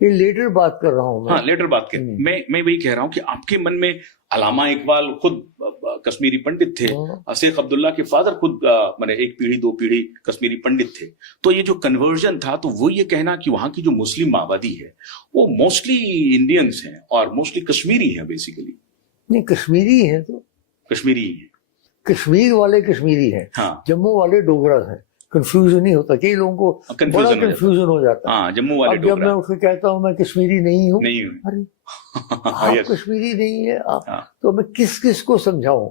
ये लेटर बात कर रहा हूँ मैं। हाँ, लेटर बात कर, मैं वही कह रहा हूँ कि आपके मन में अलामा इकबाल खुद कश्मीरी पंडित थे, शेख अब्दुल्ला के फादर खुद माने एक पीढ़ी दो पीढ़ी कश्मीरी पंडित थे, तो ये जो कन्वर्जन था, तो वो ये कहना कि वहां की जो मुस्लिम आबादी है वो मोस्टली इंडियंस हैं और मोस्टली कश्मीरी हैं बेसिकली। नहीं, कश्मीरी है तो कश्मीरी है, कश्मीर वाले कश्मीरी हैं, हाँ। जम्मू वाले डोगरा हैं। कंफ्यूजन नहीं होता, कई लोगों को बड़ा कंफ्यूजन हो जाता है। हाँ, जम्मू वाले अब जब मैं उसको कहता हूँ मैं कश्मीरी नहीं हूँ, अरे आप कश्मीरी नहीं है तो मैं किस किस को समझाऊं?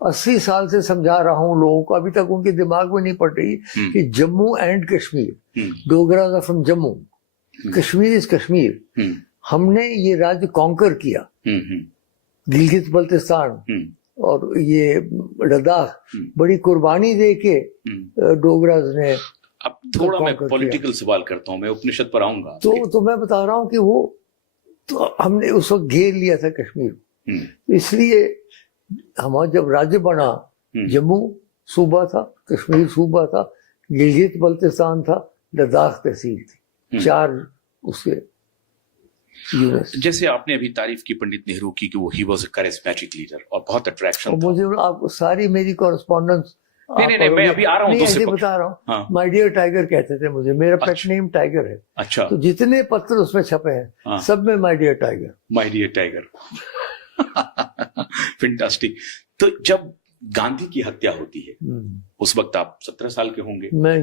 80 साल से समझा रहा हूँ लोगों को, अभी तक उनके दिमाग में नहीं पड़ रही कि Jammu and Kashmir, Dogra from Jammu, Kashmir is Kashmir. हमने ये राज्य कॉन्कर किया, गिलगित बल्तिस्तान और ये लद्दाख बड़ी कुर्बानी दे के डोगराज ने। अब थोड़ा मैं पॉलिटिकल सवाल करता हूँ, मैं उपनिषद पर आऊंगा। तो मैं बता रहा हूँ कि वो तो हमने उस वक्त घेर लिया था कश्मीर, इसलिए हमारा जब राज्य बना, जम्मू सूबा था, कश्मीर सूबा था, गिलगित बल्तिस्तान था, लद्दाख तहसील थी, 4 उसके। जैसे आपने अभी तारीफ की पंडित नेहरू की कि वो he was a charismatic leader और बहुत अट्रैक्शन था। मुझे आप सारी मेरी कॉरेस्पॉन्डेंस नहीं, मैं अभी आ रहा हूँ, ऐसे बता रहा हूँ। माय डियर टाइगर कहते थे मुझे, मेरा पेट नेम टाइगर है। अच्छा, तो जितने पत्र उसमें छपे हैं सब में my dear tiger, my dear tiger. Fantastic. तो जब गांधी की हत्या होती है उस वक्त आप 17 साल के होंगे। मैं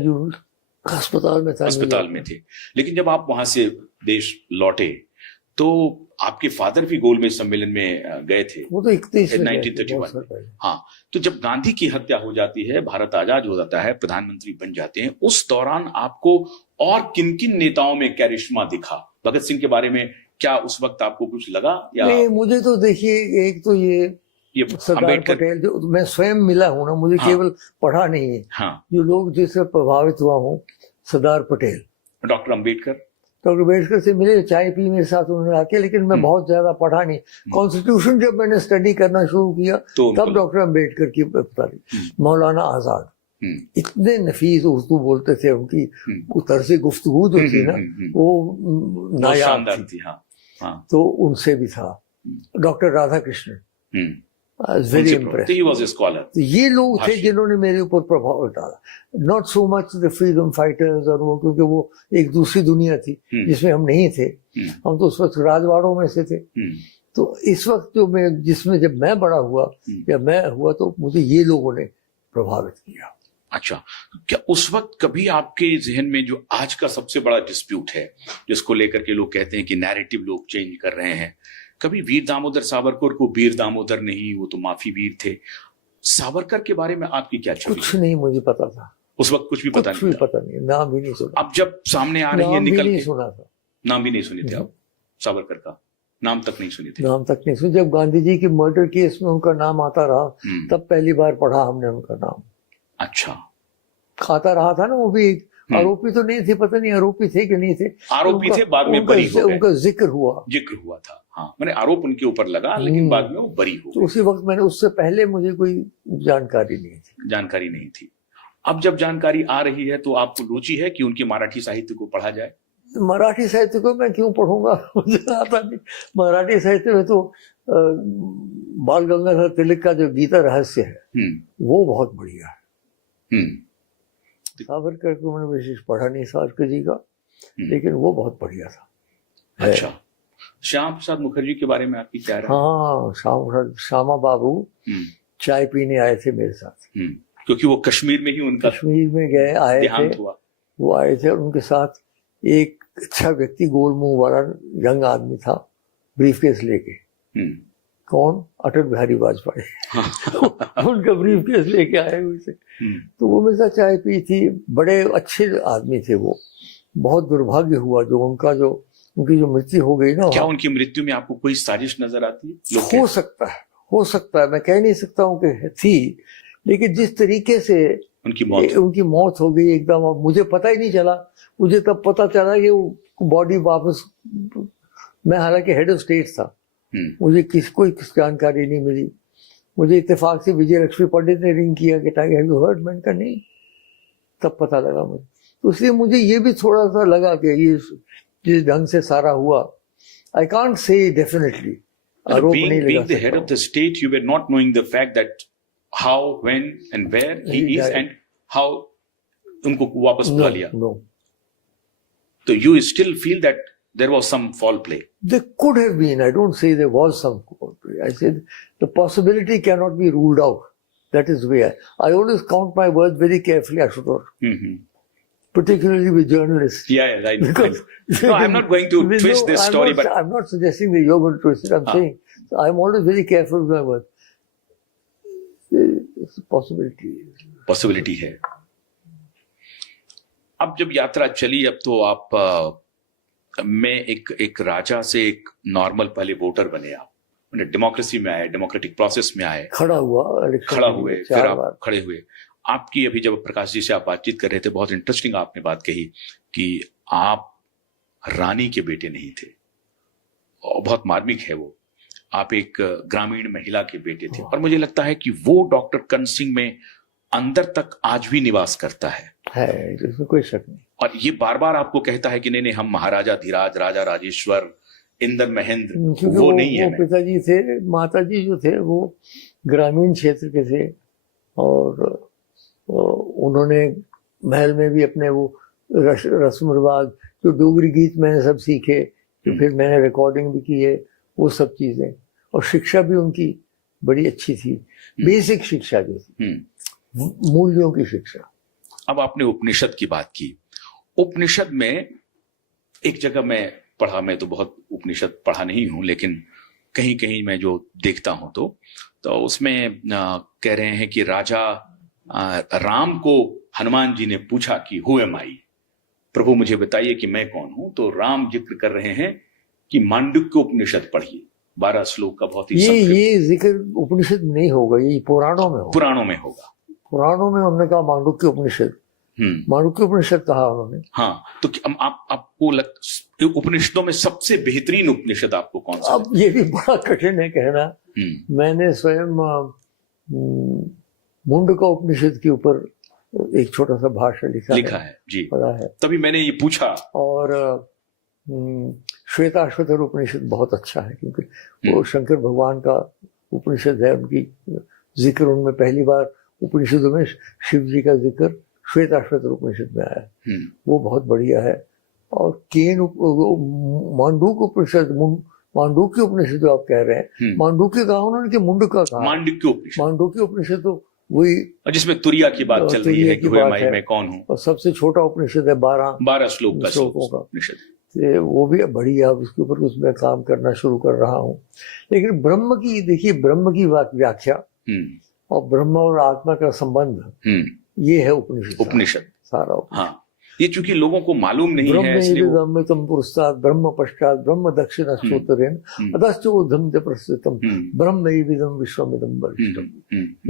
अस्पताल में था, अस्पताल में थे, लेकिन जब आप वहां से देश लौटे तो आपके फादर भी गोलमेज सम्मेलन में गए थे, वो तो 1931 में। हाँ, तो जब गांधी की हत्या हो जाती है, भारत आजाद हो जाता है, प्रधानमंत्री बन जाते हैं, उस दौरान आपको और किन किन नेताओं में कैरिश्मा दिखा? भगत सिंह के बारे में क्या उस वक्त आपको कुछ लगा? या नहीं, मुझे तो देखिए, एक तो ये सरदार पटेल जो मैं स्वयं मिला हूं ना, मुझे केवल पढ़ा नहीं है। हाँ, जो लोग जिससे प्रभावित हुआ हूँ, सरदार पटेल, डॉक्टर अम्बेडकर से मिले, चाय पी मेरे साथ उन्होंने आके, लेकिन मैं बहुत ज्यादा पढ़ा नहीं। कॉन्स्टिट्यूशन जब मैंने स्टडी करना शुरू किया तब डॉक्टर अम्बेडकर की पता लगी। मौलाना आजाद इतने नफीस उर्दू बोलते थे, उनकी तर्ज गुफ्तगू जो थी ना वो नायाब थी। तो उनसे भी था। Doctor Radha Krishnan, very impressive. ये लोग थे जिन्होंने मेरे ऊपर प्रभाव डाला, not so much the freedom fighters और वो, क्योंकि वो एक दूसरी दुनिया थी जिसमें हम नहीं थे। हम तो उस वक्त राजवाड़ों में से थे। तो इस वक्त जो मैं जिसमें जब मैं बड़ा हुआ या मैं हुआ, तो मुझे ये लोगों ने प्रभावित किया। अच्छा, क्या उस वक्त कभी आपके जहन में जो आज का सबसे बड़ा डिस्प्यूट है, जिसको लेकर के लोग कहते हैं कि नैरेटिव लोग चेंज कर रहे हैं, कभी वीर दामोदर सावरकर को वीर दामोदर नहीं, वो तो माफी वीर थे, सावरकर के बारे में आपकी क्या छवि? कुछ नहीं मुझे पता था उस वक्त, कुछ भी पता नहीं, नाम भी नहीं सुना। अब जब सामने आ रही है निकल के, सुना था, नाम भी नहीं सुने थे आप? सावरकर का नाम तक नहीं सुने थे? नाम तक नहीं सुने। जब गांधी जी की मर्डर केस में उनका नाम आता रहा तब पहली बार पढ़ा हमने उनका नाम। अच्छा, खाता रहा था ना, वो भी एक आरोपी तो नहीं थे, पता नहीं आरोपी थे कि नहीं थे। आरोपी थे, बाद में बरी हो गए, उनका जिक्र हुआ था। हाँ, मैंने आरोप उनके ऊपर लगा, लेकिन बाद में वो बरी हो गए। तो उसी वक्त मैंने, उससे पहले मुझे कोई जानकारी नहीं थी। अब जब जानकारी आ रही है तो आपको रुचि है कि उनके मराठी साहित्य को पढ़ा जाए? मराठी साहित्य को मैं क्यों पढ़ूंगा, मुझे आता नहीं। मराठी साहित्य में तो बाल गंगाधर तिलक का जो गीता रहस्य है वो बहुत बढ़िया है। सावरकर को मैंने विशेष पढ़ा नहीं, सावरकर जी का, लेकिन वो बहुत बढ़िया था। अच्छा, श्यामा प्रसाद मुखर्जी के बारे में आपकी क्या राय? हाँ, श्यामा बाबू चाय पीने आए थे मेरे साथ, क्योंकि वो कश्मीर में ही उनका कश्मीर में आए थे। वो आए थे और उनके साथ एक अच्छा व्यक्ति, गोल मुंह वाला यंग आदमी था, ब्रीफकेस लेके। कौन? अटल बिहारी वाजपेयी। उनका ब्रीफकेस लेके आए हुए थे। तो वो मेरे साथ चाय पी थी। बड़े अच्छे आदमी थे वो। बहुत दुर्भाग्य हुआ जो उनकी जो मृत्यु हो गई ना। क्या उनकी मृत्यु में आपको कोई साजिश नजर आती है? हो सकता है, मैं कह नहीं सकता हूँ कि थी, लेकिन जिस तरीके से उनकी मौत हो गई एकदम, अब मुझे पता ही नहीं चला। मुझे तब पता चला कि वो बॉडी वापस, मैं हालांकि हेड ऑफ स्टेट था, मुझे कोई जानकारी नहीं मिली। मुझे इत्तेफाक से विजय लक्ष्मी पंडित ने रिंग किया कि हैव यू हर्ड? मैंने कहा नहीं, तब पता लगा मुझे। तो इसलिए मुझे ये भी थोड़ा सा लगा कि ये जिस ढंग से सारा हुआ, आई कांट से डेफिनेटली आरोप नहीं लगा being the सकता head हूं। of the state, you were not knowing the fact that how, when, and where he He is, died. and how उनको वापस बुला लिया. No. So you still feel that there was some foul play. There could have been. I don't say there was some. I said the possibility cannot be ruled out. That is where I always count my words very carefully, Ashutosh, Mm-hmm. particularly with journalists. Yeah, I know. Because No, I'm not going to With twist this story, but I'm not suggesting that you're going to twist it. I'm saying I'm always very careful with my words. It's a possibility. Possibility है. अब जब यात्रा चली, अब तो आप मैं एक राजा से एक नॉर्मल पहले वोटर बने, आप डेमोक्रेसी में आए, डेमोक्रेटिक प्रोसेस में आए, खड़ा हुए, फिर आप खड़े हुए. आपकी अभी जब प्रकाश जी से आप बातचीत कर रहे थे, बहुत इंटरेस्टिंग आपने बात कही कि आप रानी के बेटे नहीं थे, और बहुत मार्मिक है वो. आप एक ग्रामीण महिला के बेटे थे, और मुझे लगता है कि वो डॉक्टर कर्ण सिंह में अंदर तक आज भी निवास करता है, इसमें कोई शक नहीं. और ये बार बार आपको कहता है कि नहीं हम महाराजा धीराज, राजा राजेश्वर, इंद्र महेंद्र वो नहीं है. पिताजी थे, माताजी जो थे वो ग्रामीण क्षेत्र के थे, और उन्होंने महल में भी अपने वो रस्म रिवाज, जो डोगरी गीत मैंने सब सीखे, जो फिर मैंने रिकॉर्डिंग भी की है, वो सब चीजें, और शिक्षा भी उनकी बड़ी अच्छी थी, बेसिक शिक्षा जो थी, मूल्यों की शिक्षा. अब आपने उपनिषद की बात की. उपनिषद में एक जगह मैं पढ़ा, मैं तो बहुत उपनिषद पढ़ा नहीं हूं, लेकिन कहीं कहीं मैं जो देखता हूं तो उसमें कह रहे हैं कि राजा राम को हनुमान जी ने पूछा कि हु एम आई, प्रभु मुझे बताइए कि मैं कौन हूं. तो राम जिक्र कर रहे हैं कि मांडुक्य उपनिषद पढ़िए, 12 श्लोक का बहुत ही ये जिक्र उपनिषद में नहीं होगा, ये पुराणों में होगा. पुराणों में हमने कहा मांडुक्य उपनिषद, मांडुक्य उपनिषद कहा उन्होंने. हाँ, तो आपको उपनिषदों में सबसे बेहतरीन उपनिषद आपको कौन सा? अब ये भी बड़ा कठिन है कहना. मैंने स्वयं मुंडका उपनिषद के ऊपर एक छोटा सा भाषण लिखा है जी, पढ़ा है, तभी मैंने ये पूछा. और श्वेताश्वतर उपनिषद बहुत अच्छा है, क्योंकि वो शंकर भगवान का उपनिषद है. उनकी जिक्र उनमें पहली बार उपनिषदों में शिव जी का जिक्र श्वेताश्वतर उपनिषद में आया. वो बहुत बढ़िया है. और केन मांडूक्य उपनिषद, मांडूक्य उपनिषद जो आप कह रहे हैं, मांडूक्य कहा उन्होंने कि मुंडका कहा. मांडूक्य उपनिषद तो वही जिसमें तुरिया की बात चल रही है कि मैं कौन हूँ, और सबसे छोटा उपनिषद है, 12 श्लोकों का उपनिषद. वो भी बढ़िया, उसके ऊपर उसमें काम करना शुरू कर रहा हूँ. लेकिन ब्रह्म की, देखिए ब्रह्म की व्याख्या और ब्रह्म और आत्मा का संबंध, ये है उपनिषद सारा. हाँ, ये चूंकि लोगों को मालूम नहीं है, इसलिए ब्रह्म तम पुरस्ताद ब्रह्म पश्चात ब्रह्म दक्षिण स्तोत्रेण अधश्च ऊर्ध्वं च प्रस्थितम् ब्रह्मैविदं विश्वमिदं वरिष्ठम्.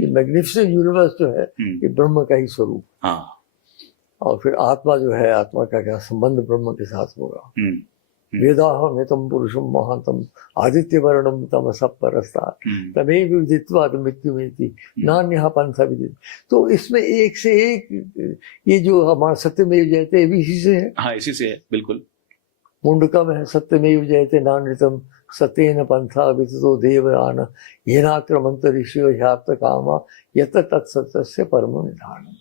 ये मैग्निफिसेंट यूनिवर्स जो है, ये ब्रह्म का ही स्वरूप. और फिर आत्मा जो है, आत्मा का क्या संबंध ब्रह्म के साथ होगा. वेदाहमेतं पुरुषं महान्तम् आदित्यवर्णं तमसः परस्तात् तमेव विदित्वा मृत्युमेति नान्यः पन्था विदित्. तो इसमें एक से एक, ये जो हमारा सत्यमेव जयते भी इसी से है. हाँ, इसी से है, बिल्कुल. मुंडका में है सत्यमेव जयते नानृतम् सत्येन पन्था विदितो देवयान येनाक्रमन्त ऋषयो ह्याप्त कामा यत तत्सत्यस्य परमो निधानम्.